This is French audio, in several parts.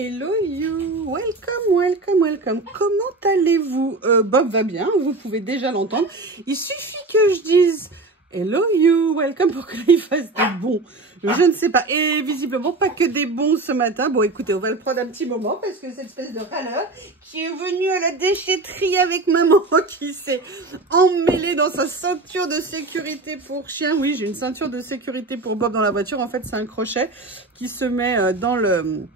Hello you, welcome, welcome, welcome. Comment allez-vous? Bob va bien, vous pouvez déjà l'entendre. Il suffit que je dise hello you, welcome pour qu'il fasse des bons. Je ne sais pas. Et visiblement pas que des bons ce matin. Bon écoutez, on va le prendre un petit moment parce que cette espèce de râleur qui est venu à la déchetterie avec maman qui s'est emmêlée dans sa ceinture de sécurité pour chien. Oui, j'ai une ceinture de sécurité pour Bob dans la voiture. En fait, c'est un crochet qui se met dans le...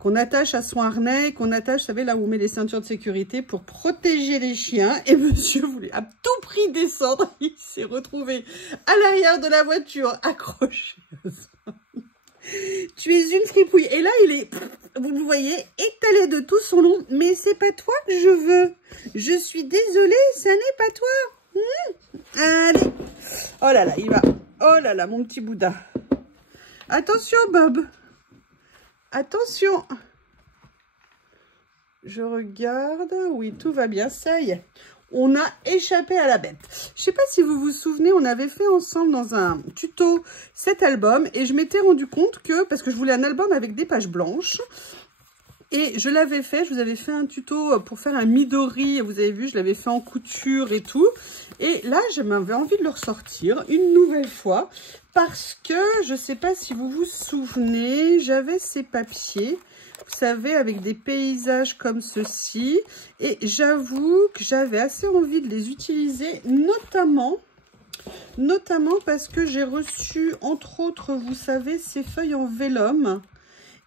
qu'on attache à son harnais, qu'on attache, vous savez, là où on met les ceintures de sécurité pour protéger les chiens. Et monsieur voulait à tout prix descendre. Il s'est retrouvé à l'arrière de la voiture, accroché. Tu es une fripouille. Et là, il est, vous le voyez, étalé de tout son long. Mais c'est pas toi que je veux. Je suis désolée, ça n'est pas toi. Allez. Oh là là, il va. Oh là là, mon petit Bouddha. Attention, Bob. Attention, je regarde, oui, tout va bien, ça y est, on a échappé à la bête. Je ne sais pas si vous vous souvenez, on avait fait ensemble dans un tuto cet album et je m'étais rendu compte que, parce que je voulais un album avec des pages blanches, et je l'avais fait, je vous avais fait un tuto pour faire un Midori, vous avez vu, je l'avais fait en couture et tout. Et là, je m'avais envie de le ressortir une nouvelle fois parce que, je ne sais pas si vous vous souvenez, j'avais ces papiers, vous savez, avec des paysages comme ceci. Et j'avoue que j'avais assez envie de les utiliser, notamment parce que j'ai reçu, entre autres, vous savez, ces feuilles en vélum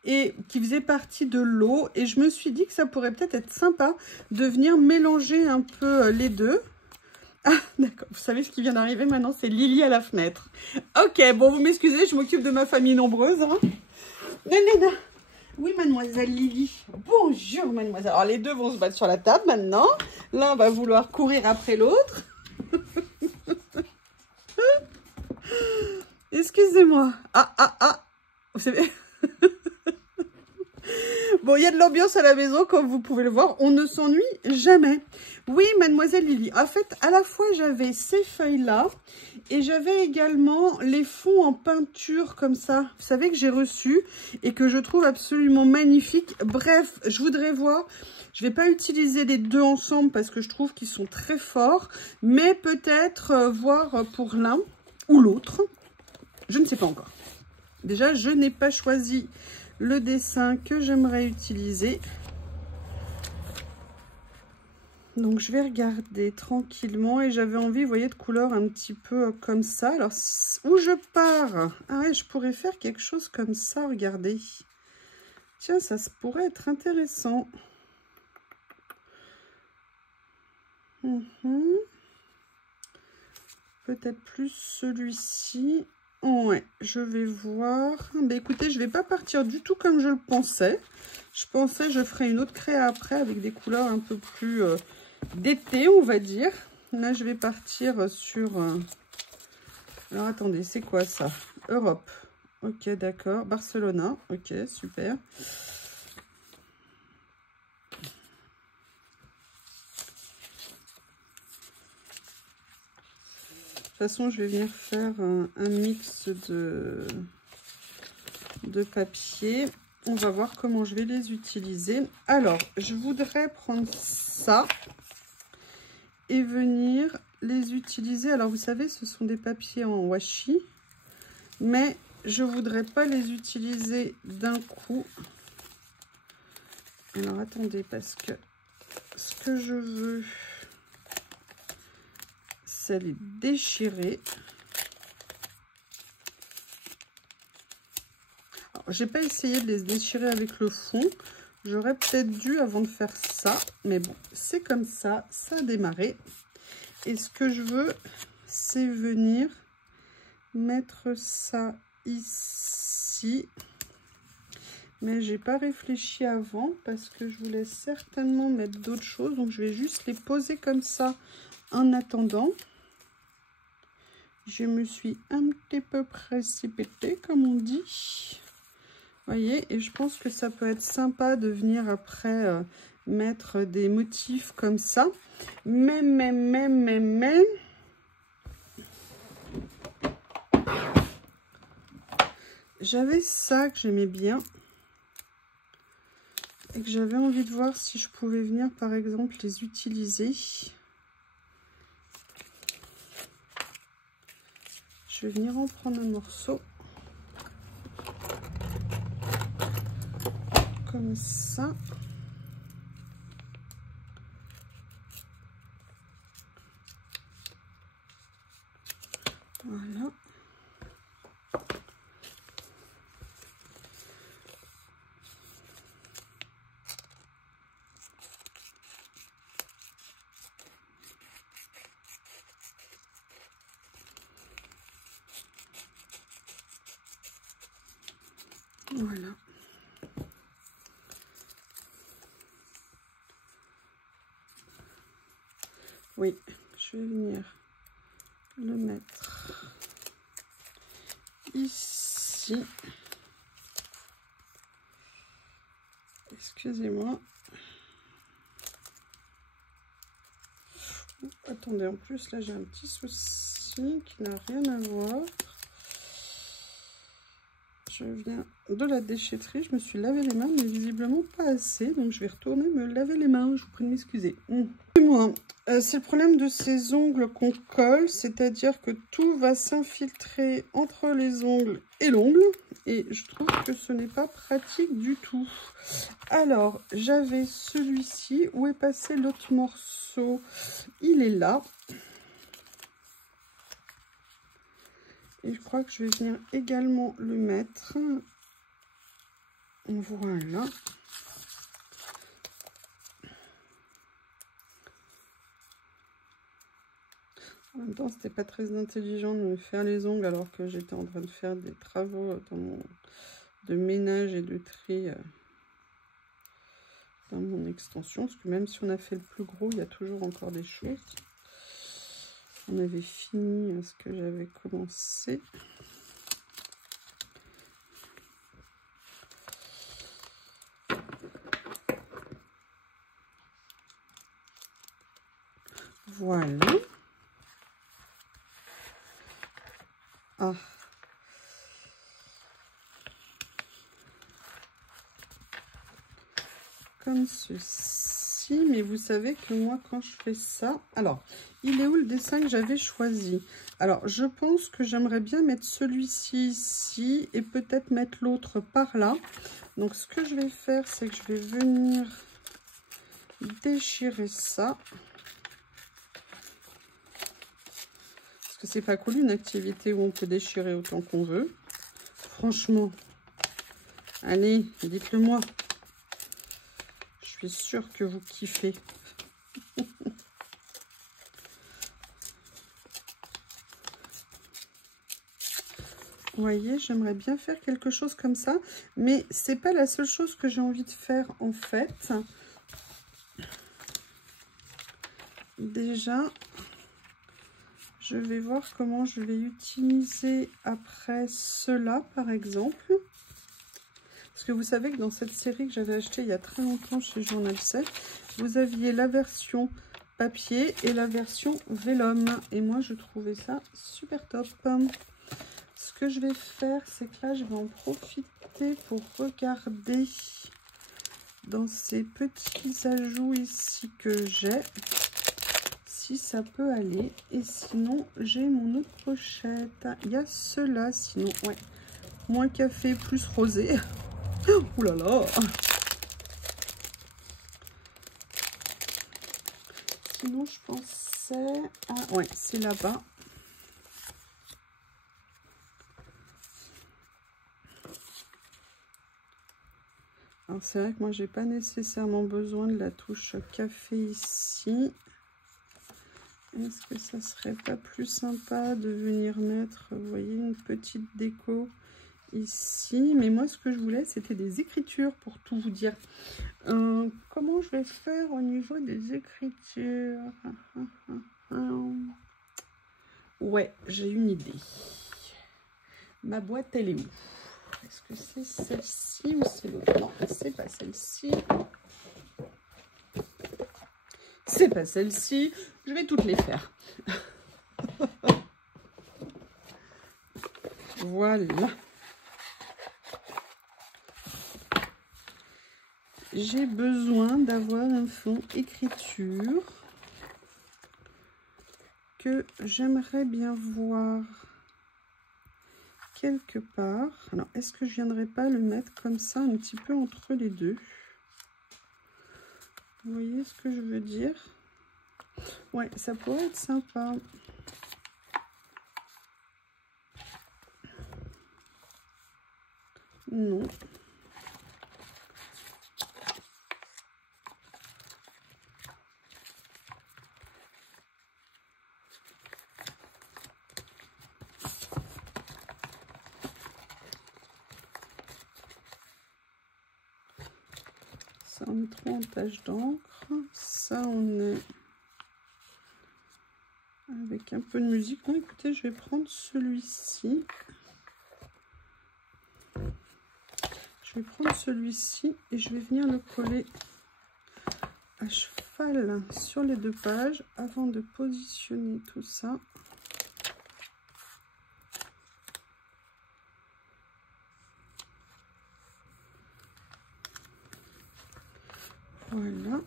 et qui faisait partie de l'eau, et je me suis dit que ça pourrait peut-être être sympa de venir mélanger un peu les deux. Ah d'accord, vous savez ce qui vient d'arriver maintenant, c'est Lily à la fenêtre. Ok, bon, vous m'excusez, je m'occupe de ma famille nombreuse, hein. Non. Oui mademoiselle Lily, bonjour mademoiselle. Alors les deux vont se battre sur la table maintenant, l'un va vouloir courir après l'autre. Excusez-moi. Vous savez... Bon, il y a de l'ambiance à la maison, comme vous pouvez le voir. On ne s'ennuie jamais. Oui, mademoiselle Lily. En fait, à la fois, j'avais ces feuilles-là et j'avais également les fonds en peinture comme ça. Vous savez que j'ai reçu et que je trouve absolument magnifiques. Bref, je voudrais voir. Je ne vais pas utiliser les deux ensemble parce que je trouve qu'ils sont très forts. Mais peut-être voir pour l'un ou l'autre. Je ne sais pas encore. Déjà, je n'ai pas choisi le dessin que j'aimerais utiliser. Donc je vais regarder tranquillement et j'avais envie, vous voyez, de couleurs un petit peu comme ça. Alors où je pars? Ah ouais, je pourrais faire quelque chose comme ça, regardez. Tiens, ça pourrait être intéressant. Peut-être plus celui-ci. Ouais, je vais voir. Ben écoutez, je vais pas partir du tout comme je le pensais. Je pensais que je ferais une autre créa après avec des couleurs un peu plus d'été, on va dire. Là, je vais partir sur... Alors, attendez, c'est quoi ça? Europe. Ok, d'accord. Barcelona. Ok, super. De toute façon, je vais venir faire un mix de papier. On va voir comment je vais les utiliser. Alors, je voudrais prendre ça et venir les utiliser. Alors, vous savez, ce sont des papiers en washi, mais je voudrais pas les utiliser d'un coup. Alors, attendez, parce que ce que je veux, c'est les déchirer. J'ai pas essayé de les déchirer avec le fond. J'aurais peut-être dû avant de faire ça. Mais bon, c'est comme ça. Ça a démarré. Et ce que je veux, c'est venir mettre ça ici. Mais j'ai pas réfléchi avant parce que je voulais certainement mettre d'autres choses. Donc je vais juste les poser comme ça en attendant. Je me suis un petit peu précipitée, comme on dit. Voyez, et je pense que ça peut être sympa de venir après mettre des motifs comme ça. Mais. J'avais ça que j'aimais bien. et que j'avais envie de voir si je pouvais venir par exemple les utiliser. Je vais venir en prendre un morceau comme ça. Voilà. Voilà. Oui, je vais venir le mettre ici. Excusez-moi. Attendez, en plus, là, j'ai un petit souci qui n'a rien à voir. Je viens de la déchetterie, je me suis lavé les mains, mais visiblement pas assez. Donc, je vais retourner me laver les mains. Je vous prie de m'excuser. Moi, c'est le problème de ces ongles qu'on colle, c'est-à-dire que tout va s'infiltrer entre les ongles et l'ongle. Et je trouve que ce n'est pas pratique du tout. Alors, j'avais celui-ci. Où est passé l'autre morceau? Il est là. Et je crois que je vais venir également le mettre. Voilà. En même temps, c'était pas très intelligent de me faire les ongles alors que j'étais en train de faire des travaux de ménage et de tri dans mon extension. Parce que même si on a fait le plus gros, il y a toujours encore des choses. On avait fini ce que j'avais commencé. Voilà. Ah. Comme ceci, mais vous savez que moi quand je fais ça, alors il est où le dessin que j'avais choisi? Alors je pense que j'aimerais bien mettre celui-ci ici et peut-être mettre l'autre par là. Donc ce que je vais faire, c'est que je vais venir déchirer ça, parce que c'est pas cool une activité où on peut déchirer autant qu'on veut, franchement. Allez, dites-le moi. Je suis sûre que vous kiffez. Vous voyez, j'aimerais bien faire quelque chose comme ça, mais c'est pas la seule chose que j'ai envie de faire en fait. Déjà, je vais voir comment je vais utiliser après cela, par exemple. Parce que vous savez que dans cette série que j'avais achetée il y a très longtemps chez Journal 7, vous aviez la version papier et la version vélum. Et moi, je trouvais ça super top. Ce que je vais faire, c'est que là, je vais en profiter pour regarder dans ces petits ajouts ici que j'ai, si ça peut aller. Et sinon, j'ai mon autre pochette. Il y a ceux-là, sinon, ouais, moins café, plus rosé. Ouh là là! Sinon, je pensais à... Ouais, c'est là-bas. Alors, c'est vrai que moi, j'ai pas nécessairement besoin de la touche café ici. Est-ce que ça serait pas plus sympa de venir mettre, vous voyez, une petite déco ici? Mais moi, ce que je voulais, c'était des écritures, pour tout vous dire. Comment je vais faire au niveau des écritures? Ouais, j'ai une idée. Ma boîte, elle est où? Est-ce que c'est celle-ci ou c'est l'autre? Non, c'est pas celle-ci. C'est pas celle-ci. Je vais toutes les faire. Voilà. j'ai besoin d'avoir un fond écriture que j'aimerais bien voir quelque part. Alors, est-ce que je viendrais pas le mettre comme ça, un petit peu entre les deux? Vous voyez ce que je veux dire? Ouais, ça pourrait être sympa. Non. Ça, on est trop en tache d'encre. Ça, on est avec un peu de musique. Bon, écoutez, je vais prendre celui-ci. Je vais prendre celui-ci et je vais venir le coller à cheval sur les deux pages avant de positionner tout ça. Voilà.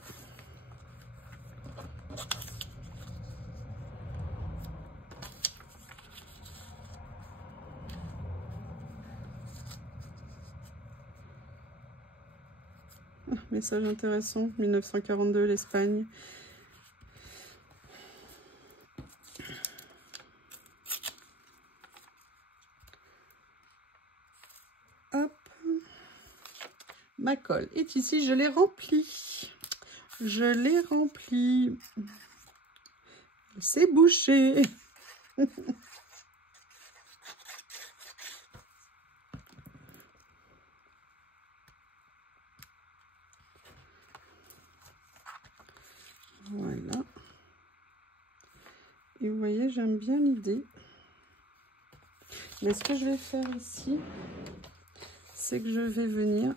Message intéressant, 1942, l'Espagne. Hop. Ma colle est ici, je l'ai remplie. Je l'ai remplie. C'est bouché. Voilà. Et vous voyez, j'aime bien l'idée. Mais ce que je vais faire ici, c'est que je vais venir...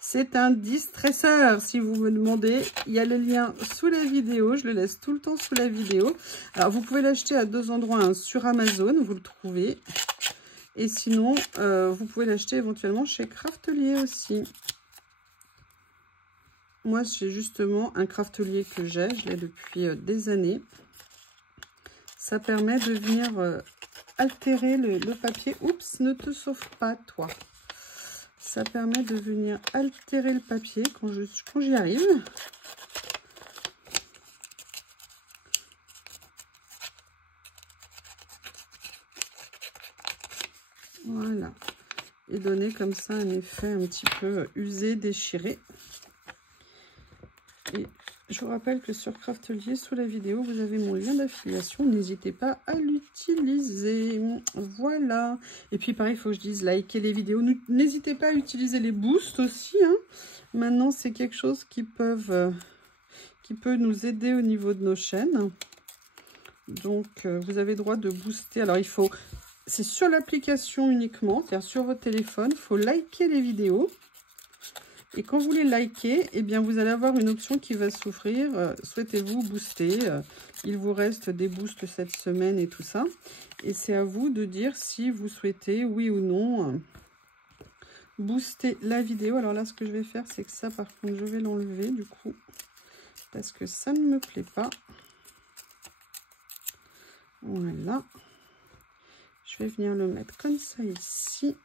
C'est un distresseur, si vous me demandez. Il y a le lien sous la vidéo. Je le laisse tout le temps sous la vidéo. Alors, vous pouvez l'acheter à deux endroits. Hein, sur Amazon, vous le trouvez. Et sinon, vous pouvez l'acheter éventuellement chez Craftelier aussi. Moi, j'ai justement un Craftelier que j'ai. Je l'ai depuis des années. Ça permet de venir altérer le papier. Oups, ne te sauve pas, toi. Ça permet de venir altérer le papier quand j'y arrive. Voilà. Et donner comme ça un effet un petit peu usé, déchiré. Et je vous rappelle que sur Craftelier, sous la vidéo, vous avez mon lien d'affiliation. N'hésitez pas à l'utiliser. Voilà. Et puis, pareil, il faut que je dise liker les vidéos. N'hésitez pas à utiliser les boosts aussi. Hein. Maintenant, c'est quelque chose qui peut nous aider au niveau de nos chaînes. Donc, vous avez le droit de booster. Alors, il faut... C'est sur l'application uniquement, c'est-à-dire sur votre téléphone. Il faut liker les vidéos. Et quand vous les likez, eh bien, vous allez avoir une option qui va s'ouvrir. Souhaitez-vous booster? Il vous reste des boosts cette semaine et tout ça. Et c'est à vous de dire si vous souhaitez, oui ou non, booster la vidéo. Alors là, ce que je vais faire, c'est que ça, par contre, je vais l'enlever du coup. Parce que ça ne me plaît pas. Voilà. Je vais venir le mettre comme ça ici.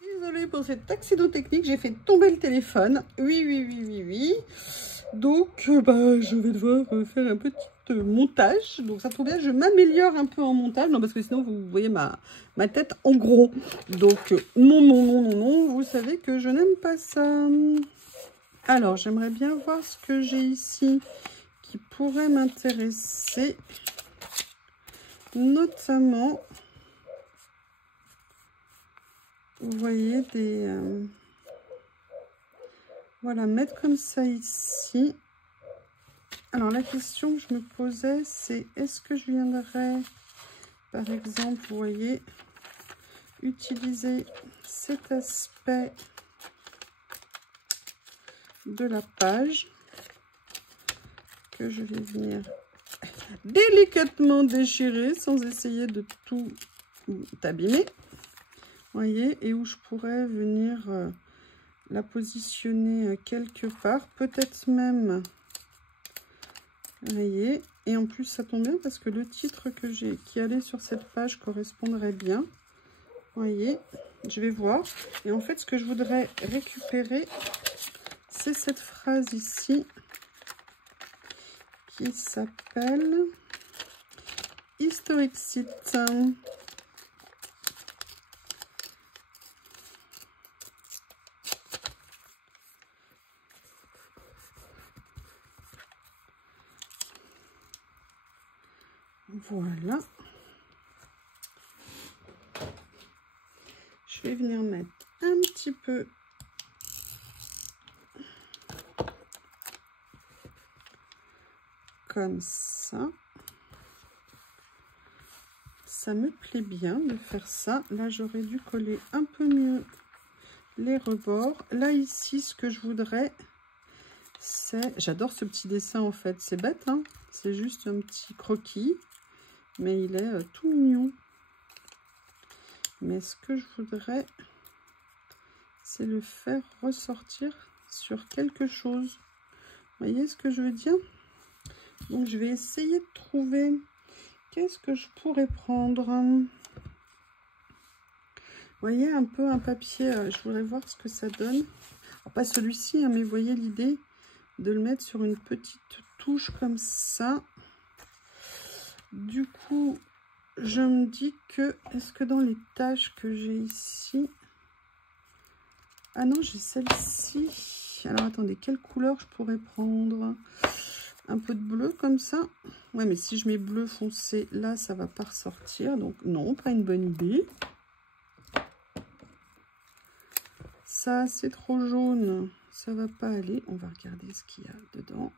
Désolée pour cet accident technique, j'ai fait tomber le téléphone. Oui. Donc, je vais devoir faire un petit montage. Donc, ça tombe bien, je m'améliore un peu en montage. Non, parce que sinon, vous voyez ma tête en gros. Donc, non, vous savez que je n'aime pas ça. Alors, j'aimerais bien voir ce que j'ai ici qui pourrait m'intéresser. Notamment... Vous voyez des... voilà, mettre comme ça ici. Alors, la question que je me posais, c'est est-ce que je viendrais, par exemple, vous voyez, utiliser cet aspect de la page que je vais venir délicatement déchirer sans essayer de tout abîmer. voyez, et où je pourrais venir la positionner quelque part, peut-être même, vous voyez, et en plus ça tombe bien parce que le titre que j'ai qui allait sur cette page correspondrait bien, vous voyez, je vais voir. Et en fait, ce que je voudrais récupérer, c'est cette phrase ici qui s'appelle Historic Site. Voilà. Je vais venir mettre un petit peu comme ça. Ça me plaît bien de faire ça. Là, j'aurais dû coller un peu mieux les rebords. Là, ici, ce que je voudrais, c'est... J'adore ce petit dessin, en fait. C'est bête, hein? C'est juste un petit croquis. Mais il est tout mignon. Mais ce que je voudrais, c'est le faire ressortir sur quelque chose. Vous voyez ce que je veux dire? Donc, je vais essayer de trouver... Qu'est-ce que je pourrais prendre? Vous voyez, un peu un papier, je voudrais voir ce que ça donne. Alors, pas celui-ci, hein, mais vous voyez l'idée de le mettre sur une petite touche comme ça. Du coup, je me dis que, est-ce que dans les tâches que j'ai ici... Ah non, j'ai celle-ci. Alors, attendez, quelle couleur je pourrais prendre? Un peu de bleu comme ça. Ouais, mais si je mets bleu foncé, là, ça va pas ressortir. Donc, non, pas une bonne idée. Ça, c'est trop jaune. Ça va pas aller. On va regarder ce qu'il y a dedans.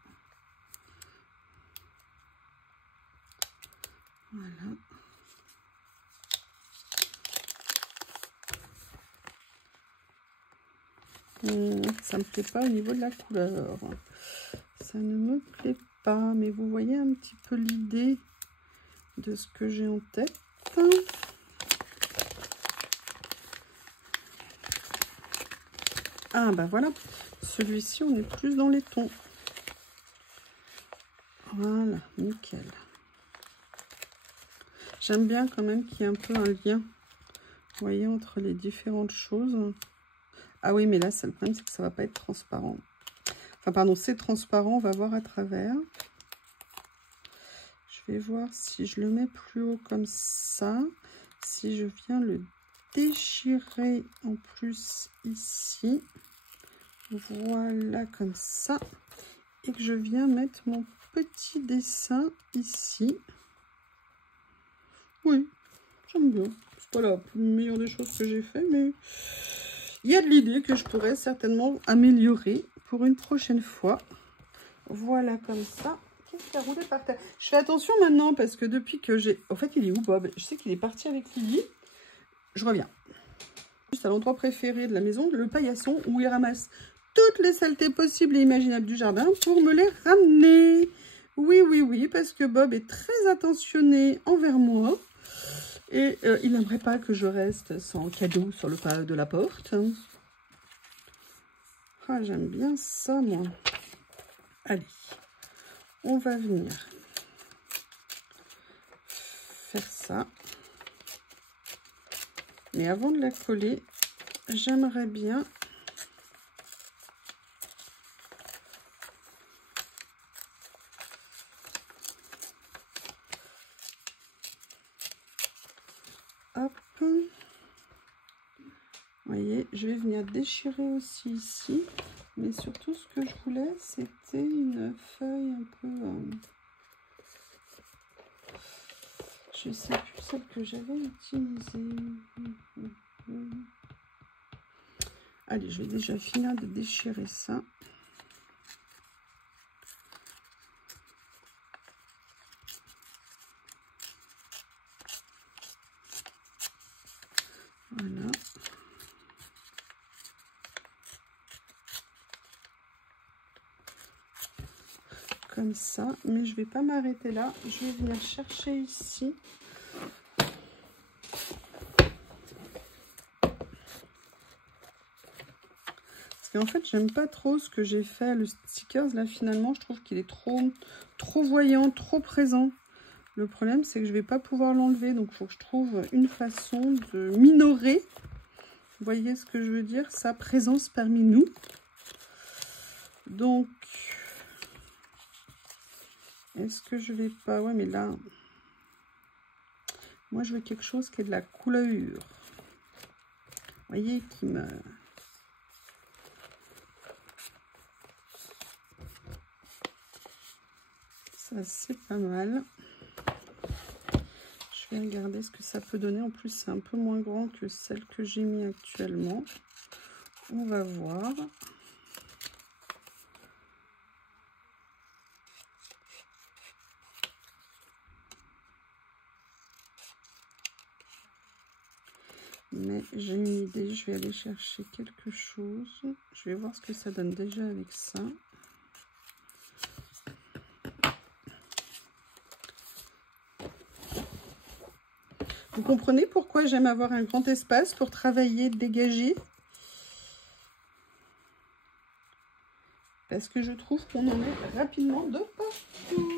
Voilà. Ça me plaît pas au niveau de la couleur. Ça ne me plaît pas. Mais vous voyez un petit peu l'idée de ce que j'ai en tête. Ah bah voilà. Celui-ci, on est plus dans les tons. Voilà, nickel. J'aime bien quand même qu'il y ait un peu un lien, vous voyez, entre les différentes choses. Ah oui, mais là, le problème, c'est que ça va pas être transparent. Enfin, pardon, c'est transparent, on va voir à travers. Je vais voir si je le mets plus haut comme ça. Si je viens le déchirer en plus ici. Voilà, comme ça. Et que je viens mettre mon petit dessin ici. Oui, j'aime bien. C'est pas la meilleure des choses que j'ai fait, mais il y a de l'idée que je pourrais certainement améliorer pour une prochaine fois. Voilà, comme ça. Qu'est-ce qui a roulé par terre? Je fais attention maintenant parce que depuis que j'ai... En fait, il est où, Bob? Je sais qu'il est parti avec Lily. Je reviens. Juste à l'endroit préféré de la maison, le paillasson, où il ramasse toutes les saletés possibles et imaginables du jardin pour me les ramener. Oui, oui, oui, parce que Bob est très attentionné envers moi. Et il n'aimerait pas que je reste sans cadeau sur le pas de la porte. Ah, j'aime bien ça, moi. Allez, on va venir faire ça. Mais avant de la coller, j'aimerais bien... Hop. Vous voyez, je vais venir déchirer aussi ici. Mais surtout, ce que je voulais, c'était une feuille un peu... je sais plus celle que j'avais utilisée. Allez, je vais déjà finir de déchirer ça. Voilà. Comme ça, mais je vais pas m'arrêter là. Je vais venir chercher ici. qu'en fait, j'aime pas trop ce que j'ai fait. Le stickers, là, finalement, je trouve qu'il est trop voyant, trop présent. Le problème, c'est que je vais pas pouvoir l'enlever. Donc, il faut que je trouve une façon de minorer. Vous voyez ce que je veux dire? Sa présence parmi nous. Donc, est-ce que je vais pas... Ouais, mais là... Moi, je veux quelque chose qui est de la couleur. Vous voyez, qui me... Ça, c'est pas mal. Je vais regarder ce que ça peut donner. En plus, c'est un peu moins grand que celle que j'ai mis actuellement. On va voir. Mais j'ai une idée. Je vais aller chercher quelque chose. Je vais voir ce que ça donne déjà avec ça. Vous comprenez pourquoi j'aime avoir un grand espace pour travailler, dégager? Parce que je trouve qu'on en est rapidement de partout.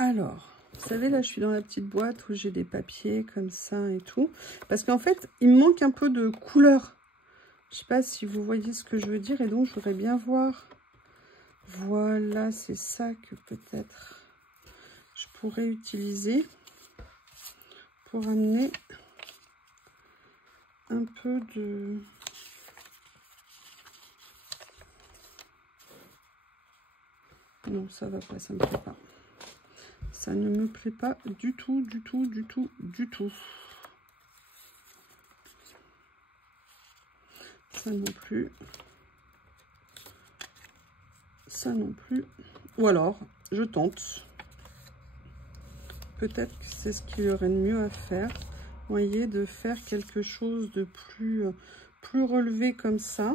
Alors, vous savez, là, je suis dans la petite boîte où j'ai des papiers comme ça et tout. Parce qu'en fait, il me manque un peu de couleur. Je ne sais pas si vous voyez ce que je veux dire. Et donc, je voudrais bien voir. Voilà, c'est ça que peut-être je pourrais utiliser pour amener un peu de... Non, ça va pas, ça me plaît pas. Ça ne me plaît pas du tout, du tout, du tout, du tout. Ça non plus. Ça non plus. Ou alors, je tente. Peut-être que c'est ce qu'il y aurait de mieux à faire. Vous voyez, de faire quelque chose de plus relevé comme ça.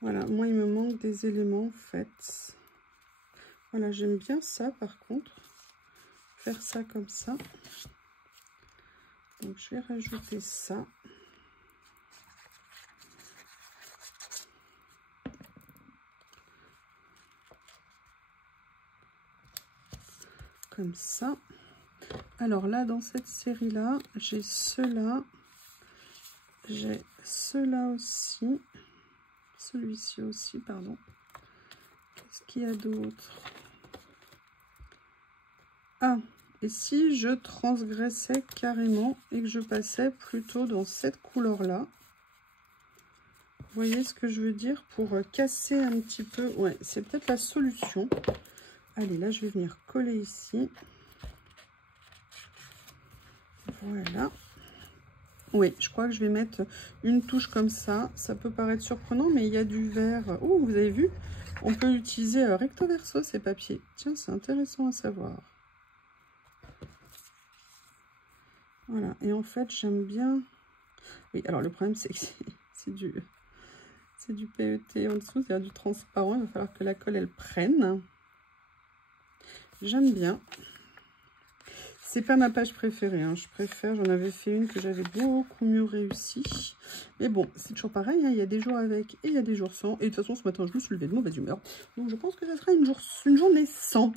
Voilà, moi il me manque des éléments en fait. Voilà, j'aime bien ça par contre. Faire ça comme ça. Donc je vais rajouter ça. Comme ça. Alors là, dans cette série-là, j'ai ceux-là. J'ai ceux-là aussi. Celui-ci aussi, pardon. Qu'est-ce qu'il y a d'autre? Ah, et si je transgressais carrément et que je passais plutôt dans cette couleur-là? Vous voyez ce que je veux dire? Pour casser un petit peu. Ouais, c'est peut-être la solution. Allez, là, je vais venir coller ici. Voilà. Oui, je crois que je vais mettre une touche comme ça. Ça peut paraître surprenant, mais il y a du vert. Oh, vous avez vu? On peut utiliser recto verso ces papiers. Tiens, c'est intéressant à savoir. Voilà, et en fait, j'aime bien... Oui, alors le problème, c'est que c'est du PET en dessous, c'est-à-dire du transparent. Il va falloir que la colle, elle prenne. J'aime bien. C'est pas ma page préférée, hein. Je préfère, j'en avais fait une que j'avais beaucoup mieux réussi. Mais bon, c'est toujours pareil, hein. Il y a des jours avec et il y a des jours sans. Et de toute façon, ce matin, je me suis levée de mauvaise humeur. Donc, je pense que ça sera une journée sans.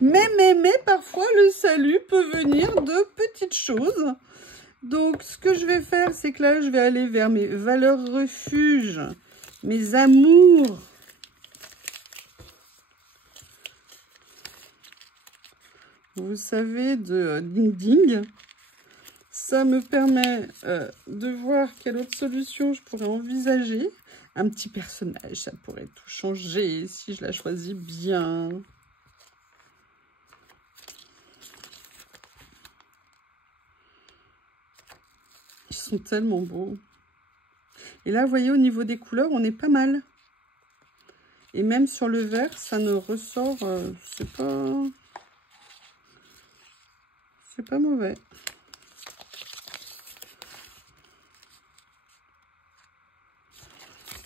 Mais, parfois, le salut peut venir de petites choses. Donc, ce que je vais faire, c'est que là, je vais aller vers mes valeurs refuges, mes amours. Vous savez, de Ding Ding. Ça me permet de voir quelle autre solution je pourrais envisager. Un petit personnage, ça pourrait tout changer si je la choisis bien. sont tellement beaux. Et là, vous voyez, au niveau des couleurs, on est pas mal. Et même sur le vert, ça ne ressort... c'est pas mauvais.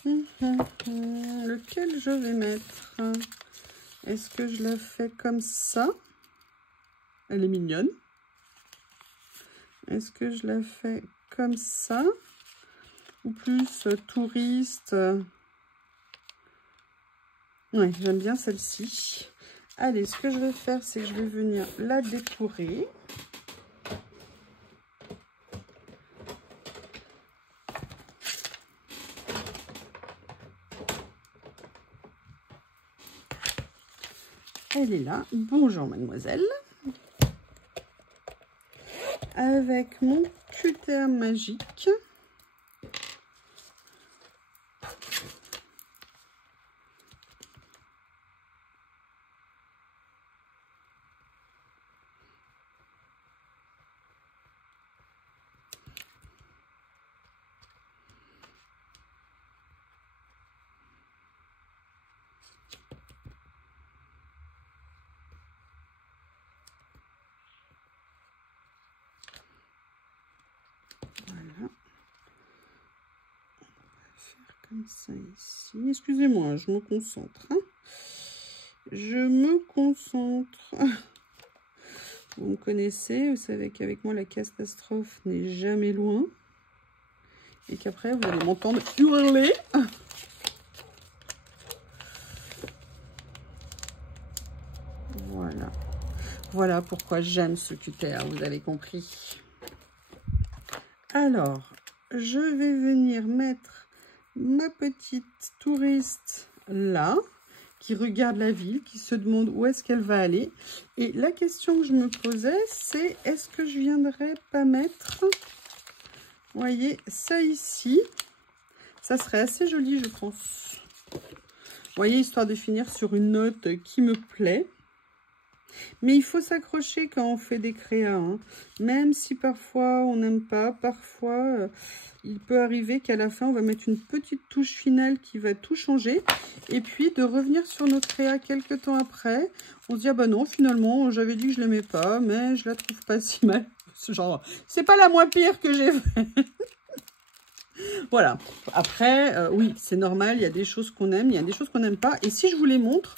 Lequel je vais mettre? Est-ce que je la fais comme ça? Elle est mignonne. Est-ce que je la fais comme ça? Ou plus touriste? Ouais, j'aime bien celle-ci. Allez, ce que je vais faire, c'est que je vais venir la décorer. Elle est là. Bonjour mademoiselle. Avec mon cutter magique. Comme ça ici. Excusez-moi, je me concentre. Hein. Je me concentre. Vous me connaissez, vous savez qu'avec moi, la catastrophe n'est jamais loin. Et qu'après, vous allez m'entendre hurler. Voilà. Voilà pourquoi j'aime ce cutter, vous avez compris. Alors, je vais venir mettre ma petite touriste là, qui regarde la ville, qui se demande où est-ce qu'elle va aller. Et la question que je me posais, c'est est-ce que je viendrais pas mettre, vous voyez, ça ici. Ça serait assez joli, je pense. Vous voyez, histoire de finir sur une note qui me plaît. Mais il faut s'accrocher quand on fait des créas, hein. Même si parfois on n'aime pas, parfois il peut arriver qu'à la fin on va mettre une petite touche finale qui va tout changer. Et puis de revenir sur notre créa quelques temps après, on se dit ah bah non finalement j'avais dit que je l'aimais pas, mais je la trouve pas si mal. Ce genre, c'est pas la moins pire que j'ai fait. Voilà. Après, oui, c'est normal, il y a des choses qu'on aime, il y a des choses qu'on n'aime pas. Et si je vous les montre,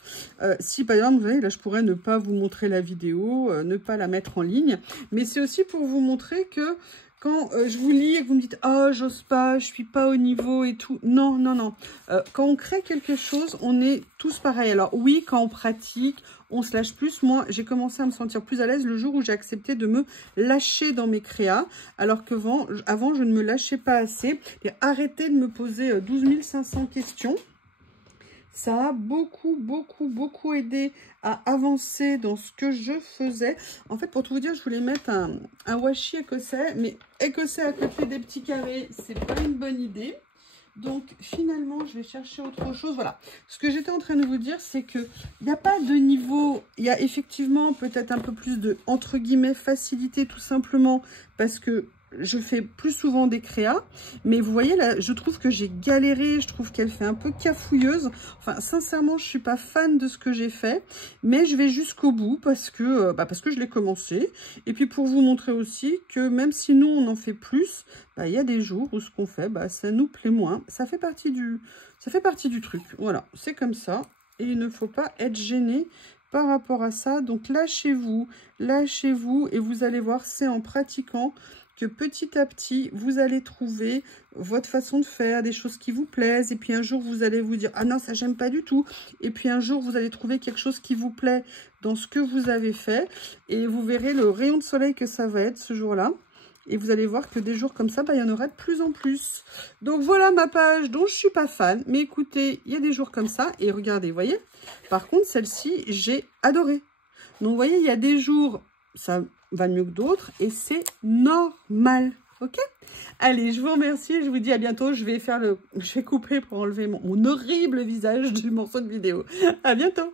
si par exemple, vous voyez, là, je pourrais ne pas vous montrer la vidéo, ne pas la mettre en ligne. Mais c'est aussi pour vous montrer que quand je vous lis et que vous me dites « Oh, j'ose pas, je suis pas au niveau et tout ». Non, non, non. Quand on crée quelque chose, on est tous pareils. Alors oui, quand on pratique, on se lâche plus. Moi, j'ai commencé à me sentir plus à l'aise le jour où j'ai accepté de me lâcher dans mes créas. Alors qu'avant, je ne me lâchais pas assez. Et arrêtez de me poser 12 500 questions. Ça a beaucoup aidé à avancer dans ce que je faisais. En fait, pour tout vous dire, je voulais mettre un washi écossais. Mais écossais à côté des petits carrés, c'est pas une bonne idée. Donc, finalement, je vais chercher autre chose. Voilà. Ce que j'étais en train de vous dire, c'est qu'il n'y a pas de niveau. Il y a effectivement peut-être un peu plus de, entre guillemets, facilité, tout simplement, parce que je fais plus souvent des créas, mais vous voyez là, je trouve que j'ai galéré, je trouve qu'elle fait un peu cafouilleuse. Enfin, sincèrement, je suis pas fan de ce que j'ai fait, mais je vais jusqu'au bout parce que je l'ai commencé. Et puis pour vous montrer aussi que même si nous on en fait plus, il y a des jours où ce qu'on fait, ça nous plaît moins. Ça fait partie du truc. Voilà, c'est comme ça. Et il ne faut pas être gêné par rapport à ça. Donc lâchez-vous, et vous allez voir, c'est en pratiquant que petit à petit, vous allez trouver votre façon de faire, des choses qui vous plaisent. Et puis un jour, vous allez vous dire, ah non, ça, j'aime pas du tout. Et puis un jour, vous allez trouver quelque chose qui vous plaît dans ce que vous avez fait. Et vous verrez le rayon de soleil que ça va être ce jour-là. Et vous allez voir que des jours comme ça, il y en aura de plus en plus. Donc voilà ma page dont je suis pas fan. Mais écoutez, il y a des jours comme ça. Et regardez, vous voyez. Par contre, celle-ci, j'ai adoré. Donc vous voyez, il y a des jours, ça va mieux que d'autres. Et c'est normal. Ok? Allez, je vous remercie. Je vous dis à bientôt. Je vais couper pour enlever mon horrible visage du morceau de vidéo. À bientôt.